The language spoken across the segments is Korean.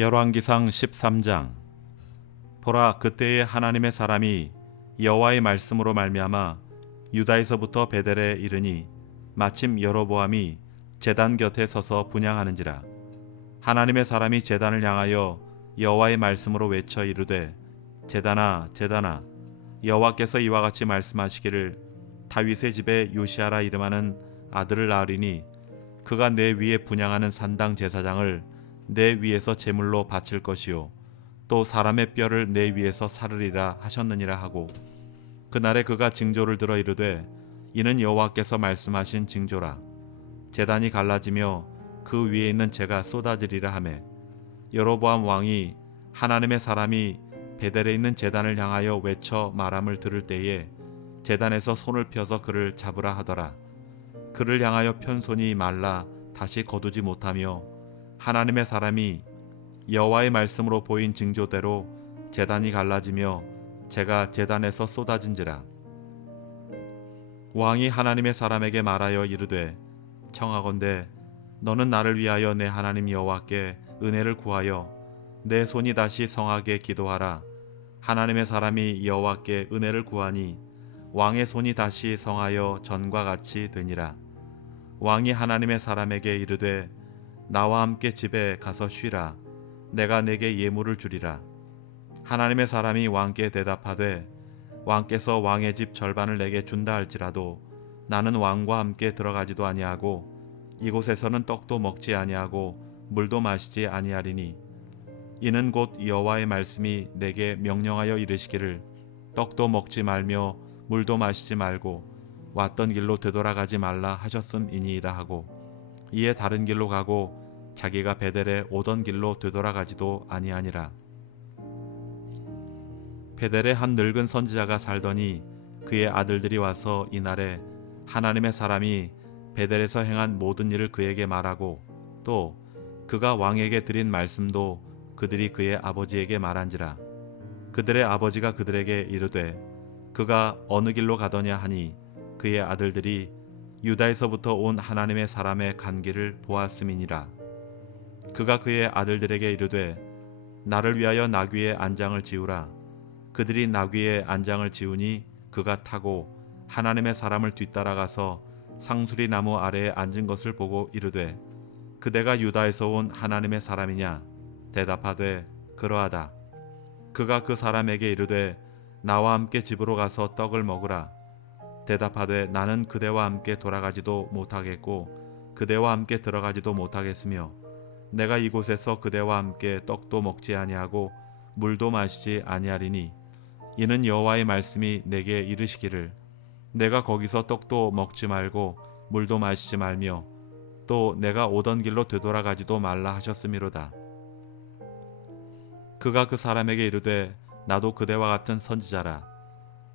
열왕기상 13장. 보라, 그때에 하나님의 사람이 여호와의 말씀으로 말미암아 유다에서부터 베델에 이르니 마침 여로보암이 제단 곁에 서서 분향하는지라. 하나님의 사람이 제단을 향하여 여호와의 말씀으로 외쳐 이르되, 제단아, 제단아, 여호와께서 이와 같이 말씀하시기를, 다윗의 집에 요시아라 이름하는 아들을 낳으리니 그가 내 위에 분향하는 산당 제사장을 내 위에서 제물로 바칠 것이요 또 사람의 뼈를 내 위에서 사르리라 하셨느니라 하고, 그날에 그가 징조를 들어 이르되, 이는 여호와께서 말씀하신 징조라. 제단이 갈라지며 그 위에 있는 재가 쏟아지리라 하매, 여로보암 왕이 하나님의 사람이 베델에 있는 제단을 향하여 외쳐 말함을 들을 때에 제단에서 손을 펴서 그를 잡으라 하더라. 그를 향하여 편 손이 말라 다시 거두지 못하며, 하나님의 사람이 여호와의 말씀으로 보인 징조대로 제단이 갈라지며 재가 제단에서 쏟아진지라. 왕이 하나님의 사람에게 말하여 이르되, 청하건대 너는 나를 위하여 내 하나님 여호와께 은혜를 구하여 내 손이 다시 성하게 기도하라. 하나님의 사람이 여호와께 은혜를 구하니 왕의 손이 다시 성하여 전과 같이 되니라. 왕이 하나님의 사람에게 이르되, 나와 함께 집에 가서 쉬라. 내가 내게 예물을 주리라. 하나님의 사람이 왕께 대답하되, 왕께서 왕의 집 절반을 내게 준다 할지라도 나는 왕과 함께 들어가지도 아니하고 이곳에서는 떡도 먹지 아니하고 물도 마시지 아니하리니, 이는 곧 여호와의 말씀이 내게 명령하여 이르시기를, 떡도 먹지 말며 물도 마시지 말고 왔던 길로 되돌아가지 말라 하셨음이니이다 하고, 이에 다른 길로 가고 자기가 베델에 오던 길로 되돌아가지도 아니하니라. 베델에 한 늙은 선지자가 살더니 그의 아들들이 와서 이날에 하나님의 사람이 베델에서 행한 모든 일을 그에게 말하고, 또 그가 왕에게 드린 말씀도 그들이 그의 아버지에게 말한지라. 그들의 아버지가 그들에게 이르되, 그가 어느 길로 가더냐 하니, 그의 아들들이 유다에서부터 온 하나님의 사람의 간 길을 보았음이니라. 그가 그의 아들들에게 이르되, 나를 위하여 나귀의 안장을 지우라. 그들이 나귀의 안장을 지우니 그가 타고 하나님의 사람을 뒤따라가서 상수리 나무 아래에 앉은 것을 보고 이르되, 그대가 유다에서 온 하나님의 사람이냐? 대답하되, 그러하다. 그가 그 사람에게 이르되, 나와 함께 집으로 가서 떡을 먹으라. 대답하되, 나는 그대와 함께 돌아가지도 못하겠고 그대와 함께 들어가지도 못하겠으며, 내가 이곳에서 그대와 함께 떡도 먹지 아니하고 물도 마시지 아니하리니, 이는 여호와의 말씀이 내게 이르시기를, 내가 거기서 떡도 먹지 말고 물도 마시지 말며 또 내가 오던 길로 되돌아가지도 말라 하셨음이로다. 그가 그 사람에게 이르되, 나도 그대와 같은 선지자라.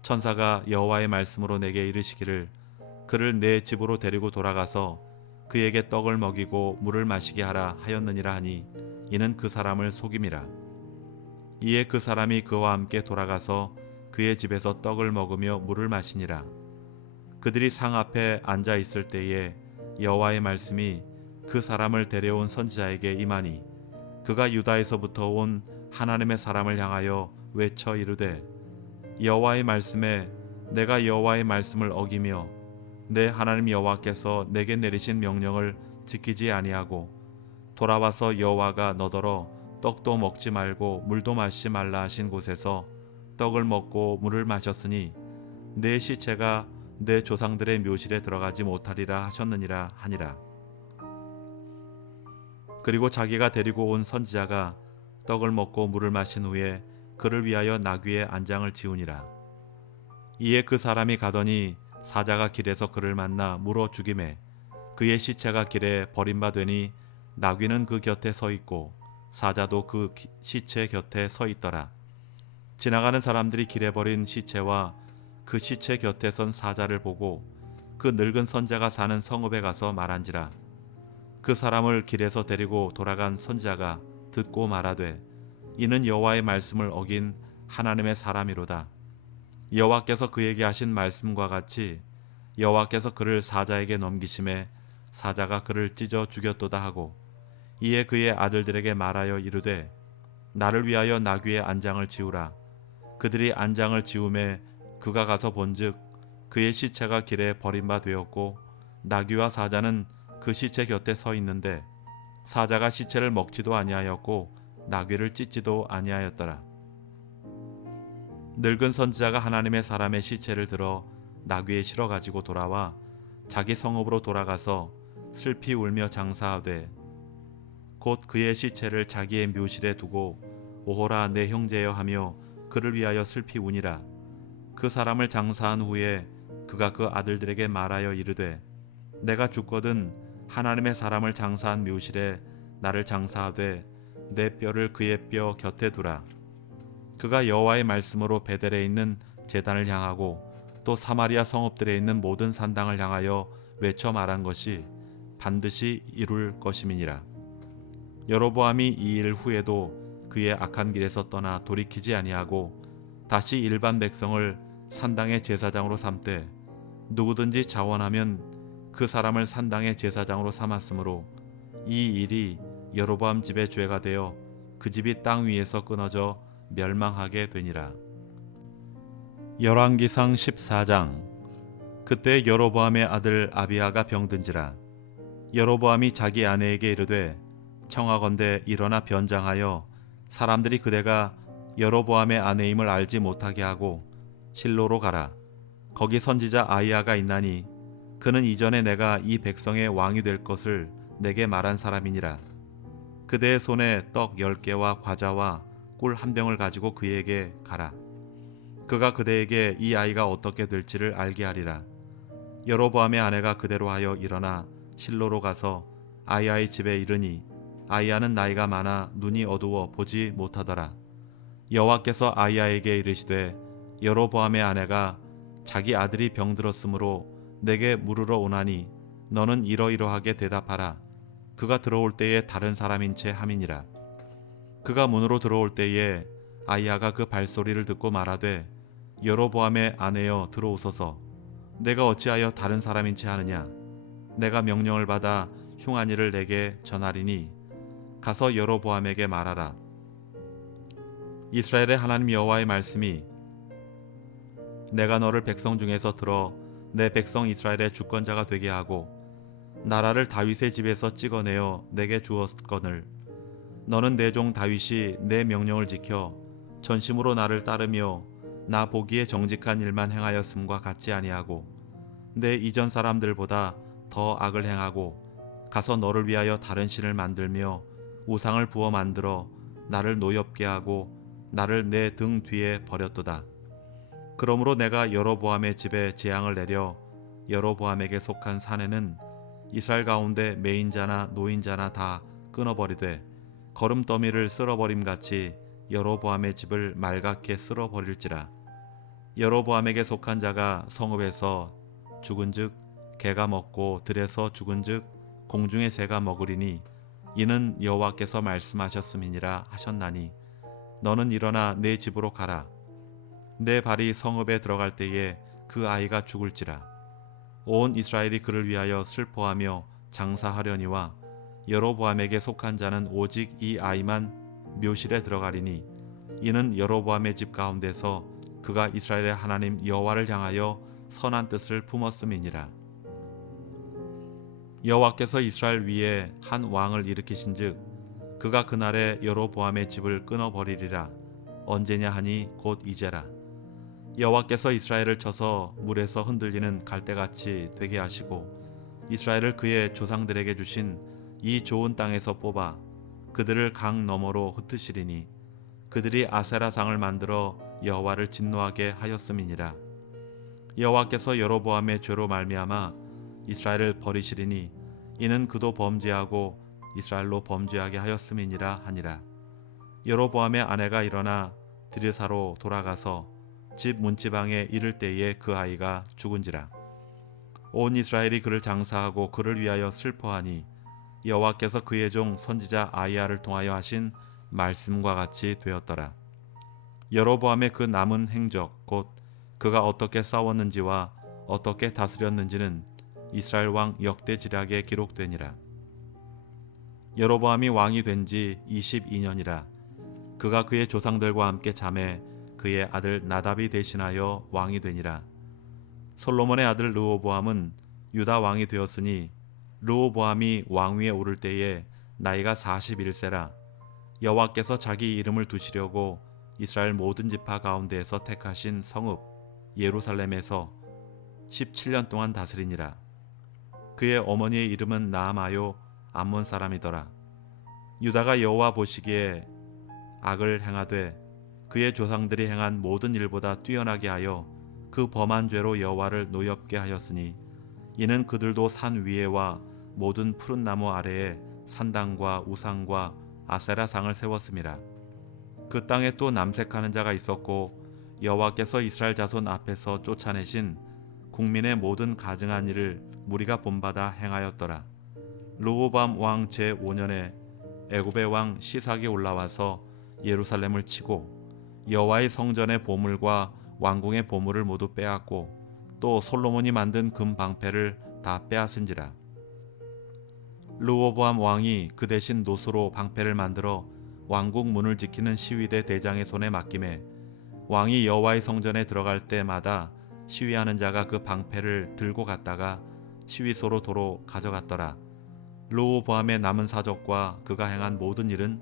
천사가 여호와의 말씀으로 내게 이르시기를, 그를 내 집으로 데리고 돌아가서 그에게 떡을 먹이고 물을 마시게 하라 하였느니라 하니, 이는 그 사람을 속임이라. 이에 그 사람이 그와 함께 돌아가서 그의 집에서 떡을 먹으며 물을 마시니라. 그들이 상 앞에 앉아 있을 때에 여호와의 말씀이 그 사람을 데려온 선지자에게 임하니, 그가 유다에서부터 온 하나님의 사람을 향하여 외쳐 이르되, 여호와의 말씀에 내가 여호와의 말씀을 어기며 내 하나님 여호와께서 내게 내리신 명령을 지키지 아니하고 돌아와서 여호와가 너더러 떡도 먹지 말고 물도 마시지 말라 하신 곳에서 떡을 먹고 물을 마셨으니 내 시체가 내 조상들의 묘실에 들어가지 못하리라 하셨느니라 하니라. 그리고 자기가 데리고 온 선지자가 떡을 먹고 물을 마신 후에 그를 위하여 나귀의 안장을 지우니라. 이에 그 사람이 가더니 사자가 길에서 그를 만나 물어 죽이매, 그의 시체가 길에 버림바 되니 나귀는 그 곁에 서 있고 사자도 그 시체 곁에 서 있더라. 지나가는 사람들이 길에 버린 시체와 그 시체 곁에 선 사자를 보고 그 늙은 선자가 사는 성읍에 가서 말한지라. 그 사람을 길에서 데리고 돌아간 선지자가 듣고 말하되, 이는 여호와의 말씀을 어긴 하나님의 사람이로다. 여호와께서 그에게 하신 말씀과 같이 여호와께서 그를 사자에게 넘기심에 사자가 그를 찢어 죽였도다 하고, 이에 그의 아들들에게 말하여 이르되 나를 위하여 나귀의 안장을 지우라. 그들이 안장을 지우매 그가 가서 본즉 그의 시체가 길에 버린 바 되었고 나귀와 사자는 그 시체 곁에 서 있는데 사자가 시체를 먹지도 아니하였고 나귀를 찢지도 아니하였더라. 늙은 선지자가 하나님의 사람의 시체를 들어 나귀에 실어 가지고 돌아와 자기 성읍으로 돌아가서 슬피 울며 장사하되 곧 그의 시체를 자기의 묘실에 두고 오호라 내 형제여 하며 그를 위하여 슬피 우니라. 그 사람을 장사한 후에 그가 그 아들들에게 말하여 이르되 내가 죽거든 하나님의 사람을 장사한 묘실에 나를 장사하되 내 뼈를 그의 뼈 곁에 두라. 그가 여호와의 말씀으로 베델에 있는 제단을 향하고 또 사마리아 성읍들에 있는 모든 산당을 향하여 외쳐 말한 것이 반드시 이룰 것임이니라. 여로보암이 이 일 후에도 그의 악한 길에서 떠나 돌이키지 아니하고 다시 일반 백성을 산당의 제사장으로 삼되 누구든지 자원하면 그 사람을 산당의 제사장으로 삼았으므로 이 일이 여로보암 집의 죄가 되어 그 집이 땅 위에서 끊어져 멸망하게 되니라. 열왕기상 14장. 그때 여로보암의 아들 아비야가 병든지라. 여로보암이 자기 아내에게 이르되 청하건대 일어나 변장하여 사람들이 그대가 여로보암의 아내임을 알지 못하게 하고 실로로 가라. 거기 선지자 아히야가 있나니 그는 이전에 내가 이 백성의 왕이 될 것을 내게 말한 사람이니라. 그대의 손에 떡 10개와 과자와 꿀 한 병을 가지고 그에게 가라. 그가 그대에게 이 아이가 어떻게 될지를 알게 하리라. 여로보암의 아내가 그대로 하여 일어나 실로로 가서 아히야의 집에 이르니 아히야는 나이가 많아 눈이 어두워 보지 못하더라. 여호와께서 아히야에게 이르시되 여로보암의 아내가 자기 아들이 병들었으므로 내게 물으러 오나니 너는 이러이러하게 대답하라. 그가 들어올 때에 다른 사람인 채 함이니라. 그가 문으로 들어올 때에 아히야가 그 발소리를 듣고 말하되 여로보암의 아내여 들어오소서. 내가 어찌하여 다른 사람인 채 하느냐. 내가 명령을 받아 흉한 일을 내게 전하리니 가서 여로보암에게 말하라. 이스라엘의 하나님 여호와의 말씀이 내가 너를 백성 중에서 들어 내 백성 이스라엘의 주권자가 되게 하고 나라를 다윗의 집에서 찍어내어 내게 주었거늘 너는 내 종 다윗이 내 명령을 지켜 전심으로 나를 따르며 나 보기에 정직한 일만 행하였음과 같지 아니하고 내 이전 사람들보다 더 악을 행하고 가서 너를 위하여 다른 신을 만들며 우상을 부어 만들어 나를 노엽게 하고 나를 내 등 뒤에 버렸도다. 그러므로 내가 여로보암의 집에 재앙을 내려 여로보암에게 속한 사내는 이스라엘 가운데 매인자나 노인자나 다 끊어버리되 거름더미를 쓸어버림 같이 여로보암의 집을 말갛게 쓸어버릴지라. 여로보암에게 속한 자가 성읍에서 죽은즉 개가 먹고 들에서 죽은즉 공중의 새가 먹으리니 이는 여호와께서 말씀하셨음이니라 하셨나니 너는 일어나 내 집으로 가라. 내 발이 성읍에 들어갈 때에 그 아이가 죽을지라. 온 이스라엘이 그를 위하여 슬퍼하며 장사하려니와 여로보암에게 속한 자는 오직 이 아이만 묘실에 들어가리니 이는 여로보암의 집 가운데서 그가 이스라엘의 하나님 여호와를 향하여 선한 뜻을 품었음이니라. 여호와께서 이스라엘 위에 한 왕을 일으키신즉 그가 그날에 여로보암의 집을 끊어버리리라. 언제냐 하니 곧 이제라. 여호와께서 이스라엘을 쳐서 물에서 흔들리는 갈대같이 되게 하시고 이스라엘을 그의 조상들에게 주신 이 좋은 땅에서 뽑아 그들을 강 너머로 흩으시리니 그들이 아세라상을 만들어 여호와를 진노하게 하였음이니라. 여호와께서 여로보암의 죄로 말미암아 이스라엘을 버리시리니 이는 그도 범죄하고 이스라엘로 범죄하게 하였음이니라 하니라. 여로보암의 아내가 일어나 드르사로 돌아가서 집 문지방에 이를 때에 그 아이가 죽은지라. 온 이스라엘이 그를 장사하고 그를 위하여 슬퍼하니 여호와께서 그의 종 선지자 아히야를 통하여 하신 말씀과 같이 되었더라. 여로보암의 그 남은 행적 곧 그가 어떻게 싸웠는지와 어떻게 다스렸는지는 이스라엘 왕 역대지략에 기록되니라. 여로보암이 왕이 된 지 22년이라. 그가 그의 조상들과 함께 잠에 그의 아들 나답이 대신하여 왕이 되니라. 솔로몬의 아들 르호보암은 유다 왕이 되었으니 르호보암이 왕위에 오를 때에 나이가 41세라. 여호와께서 자기 이름을 두시려고 이스라엘 모든 지파 가운데에서 택하신 성읍 예루살렘에서 17년 동안 다스리니라. 그의 어머니의 이름은 나아마요 암몬 사람이더라. 유다가 여호와 보시기에 악을 행하되 그의 조상들이 행한 모든 일보다 뛰어나게 하여 그 범한 죄로 여호와를 노엽게 하였으니 이는 그들도 산 위에와 모든 푸른 나무 아래에 산당과 우상과 아세라상을 세웠음이라. 그 땅에 또 남색하는 자가 있었고 여호와께서 이스라엘 자손 앞에서 쫓아내신 국민의 모든 가증한 일을 무리가 본받아 행하였더라. 르호보암 왕 제5년에 애굽의 왕 시삭이 올라와서 예루살렘을 치고 여호와의 성전의 보물과 왕궁의 보물을 모두 빼앗고 또 솔로몬이 만든 금 방패를 다 빼앗은지라. 르호보암 왕이 그 대신 노수로 방패를 만들어 왕궁 문을 지키는 시위대 대장의 손에 맡김에 왕이 여호와의 성전에 들어갈 때마다 시위하는 자가 그 방패를 들고 갔다가 시위소로 도로 가져갔더라. 르호보암의 남은 사적과 그가 행한 모든 일은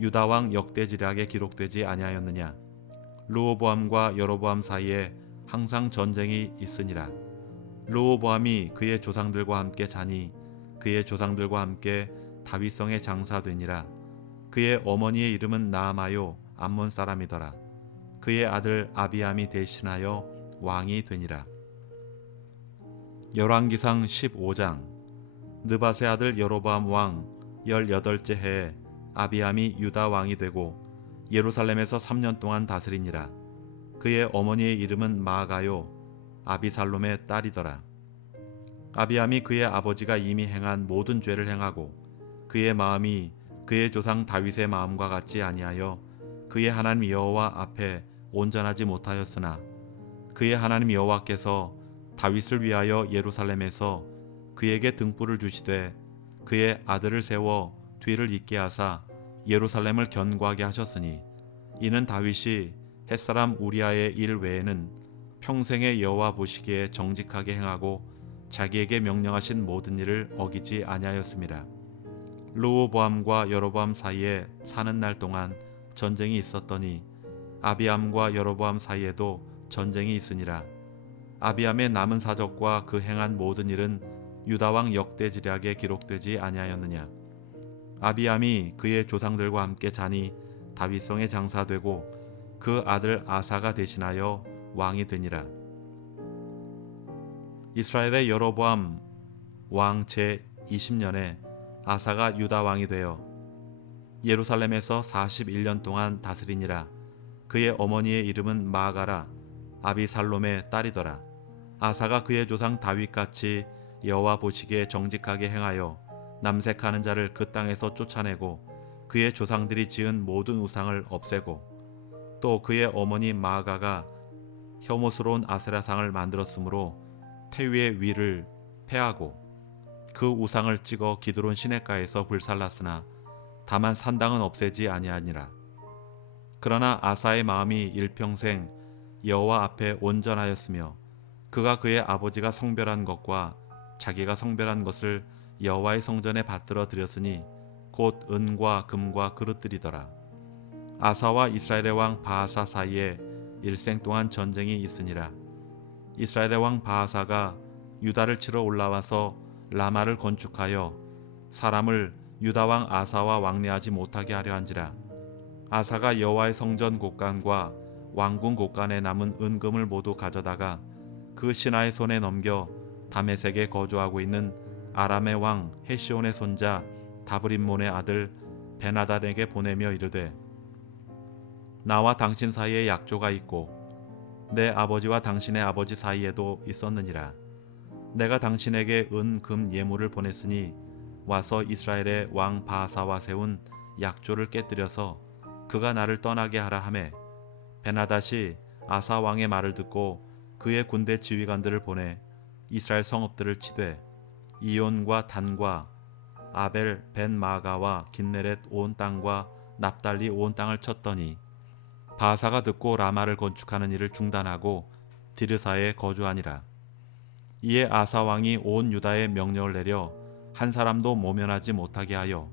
유다 왕 역대지략에 기록되지 아니하였느냐. 르호보암과 여로보암 사이에 항상 전쟁이 있으니라. 르호보암이 그의 조상들과 함께 자니 그의 조상들과 함께 다윗성에 장사되니라. 그의 어머니의 이름은 나아마요 암몬 사람이더라. 그의 아들 아비암이 대신하여 왕이 되니라. 열왕기상 15장. 느밧의 아들 여로보암 왕 18째 해에 아비암이 유다 왕이 되고 예루살렘에서 3년 동안 다스리니라. 그의 어머니의 이름은 마아가요 아비살롬의 딸이더라. 아비암이 그의 아버지가 이미 행한 모든 죄를 행하고 그의 마음이 그의 조상 다윗의 마음과 같지 아니하여 그의 하나님 여호와 앞에 온전하지 못하였으나 그의 하나님 여호와께서 다윗을 위하여 예루살렘에서 그에게 등불을 주시되 그의 아들을 세워 뒤를 잇게 하사 예루살렘을 견고하게 하셨으니 이는 다윗이 햇사람 우리아의 일 외에는 평생에 여호와 보시기에 정직하게 행하고 자기에게 명령하신 모든 일을 어기지 아니하였습니다. 르호보암과 여로보암 사이에 사는 날 동안 전쟁이 있었더니 아비암과 여로보암 사이에도 전쟁이 있으니라. 아비암의 남은 사적과 그 행한 모든 일은 유다왕 역대지략에 기록되지 아니하였느냐. 아비암이 그의 조상들과 함께 자니 다윗성에 장사되고 그 아들 아사가 대신하여 왕이 되니라. 이스라엘의 여로보암 왕 제20년에 아사가 유다 왕이 되어 예루살렘에서 41년 동안 다스리니라. 그의 어머니의 이름은 마아가라 아비살롬의 딸이더라. 아사가 그의 조상 다윗같이 여호와 보시기에 정직하게 행하여 남색하는 자를 그 땅에서 쫓아내고 그의 조상들이 지은 모든 우상을 없애고 또 그의 어머니 마아가가 혐오스러운 아세라상을 만들었으므로 태위의 위를 패하고 그 우상을 찍어 기드론 시냇가에서 불살랐으나 다만 산당은 없애지 아니하니라. 그러나 아사의 마음이 일평생 여호와 앞에 온전하였으며 그가 그의 아버지가 성별한 것과 자기가 성별한 것을 여호와의 성전에 받들어 드렸으니 곧 은과 금과 그릇들이더라. 아사와 이스라엘의 왕 바하사 사이에 일생 동안 전쟁이 있으니라. 이스라엘의 왕 바하사가 유다를 치러 올라와서 라마를 건축하여 사람을 유다 왕 아사와 왕래하지 못하게 하려 한지라. 아사가 여호와의 성전 곳간과 왕궁 곳간에 남은 은금을 모두 가져다가 그 신하의 손에 넘겨 다메섹에 거주하고 있는 아람의 왕 헤시온의 손자 다브림몬의 아들 베나단에게 보내며 이르되 나와 당신 사이에 약조가 있고 내 아버지와 당신의 아버지 사이에도 있었느니라. 내가 당신에게 은, 금, 예물을 보냈으니 와서 이스라엘의 왕 바하사와 세운 약조를 깨뜨려서 그가 나를 떠나게 하라 하매 베나닷이 아사 왕의 말을 듣고 그의 군대 지휘관들을 보내 이스라엘 성읍들을 치되 이온과 단과 아벨 벤 마가와 긴네렛 온 땅과 납달리 온 땅을 쳤더니 바사가 듣고 라마를 건축하는 일을 중단하고 디르사에 거주하니라. 이에 아사 왕이 온 유다에 명령을 내려 한 사람도 모면하지 못하게 하여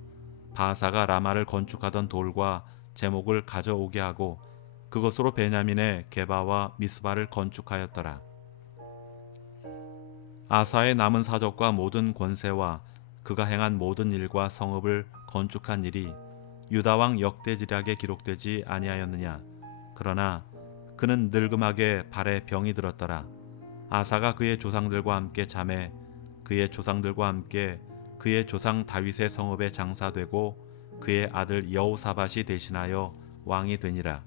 바사가 라마를 건축하던 돌과 제목을 가져오게 하고 그것으로 베냐민의 게바와 미스바를 건축하였더라. 아사의 남은 사적과 모든 권세와 그가 행한 모든 일과 성읍을 건축한 일이 유다 왕 역대지략에 기록되지 아니하였느냐. 그러나 그는 늙음하게 발에 병이 들었더라. 아사가 그의 조상들과 함께 잠에 그의 조상들과 함께 그의 조상 다윗의 성읍에 장사되고 그의 아들 여호사밧이 대신하여 왕이 되니라.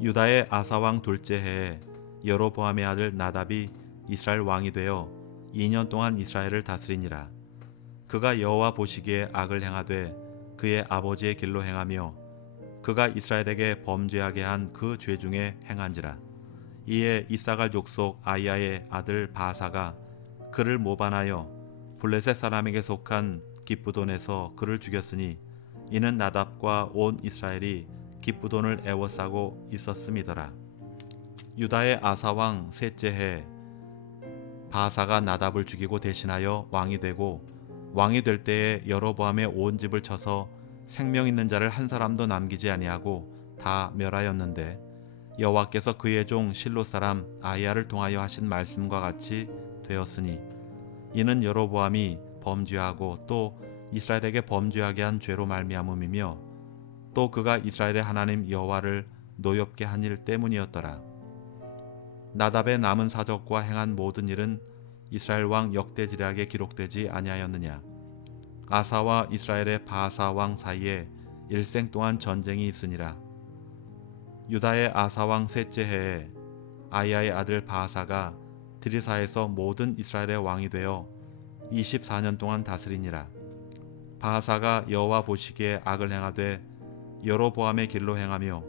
유다의 아사 왕 둘째 해에 여로보암의 아들 나답이 이스라엘 왕이 되어 2년 동안 이스라엘을 다스리니라. 그가 여호와 보시기에 악을 행하되 그의 아버지의 길로 행하며 그가 이스라엘에게 범죄하게 한 그 죄 중에 행한지라. 이에 이사갈 족속 아이야의 아들 바사가 그를 모반하여 블레셋 사람에게 속한 기브돈에서 그를 죽였으니 이는 나답과 온 이스라엘이 기브돈을 애워싸고 있었음이더라. 유다의 아사 왕 셋째 해 바사가 나답을 죽이고 대신하여 왕이 되고 왕이 될 때에 여로보암의 온 집을 쳐서 생명 있는 자를 한 사람도 남기지 아니하고 다 멸하였는데 여호와께서 그의 종 실로 사람 아히야를 통하여 하신 말씀과 같이 되었으니 이는 여로보암이 범죄하고 또 이스라엘에게 범죄하게 한 죄로 말미암음이며 또 그가 이스라엘의 하나님 여호와를 노엽게 한 일 때문이었더라. 나답의 남은 사적과 행한 모든 일은 이스라엘 왕 역대지략에 기록되지 아니하였느냐. 아사와 이스라엘의 바사 왕 사이에 일생 동안 전쟁이 있으니라. 유다의 아사 왕 셋째 해에 아이야의 아들 바사가 드리사에서 모든 이스라엘의 왕이 되어 24년 동안 다스리니라. 바사가 여호와 보시기에 악을 행하되 여로보암의 길로 행하며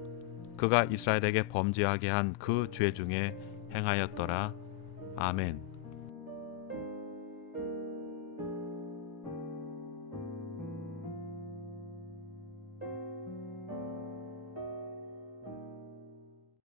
그가 이스라엘에게 범죄하게 한 그 죄 중에 행하였더라. 아멘.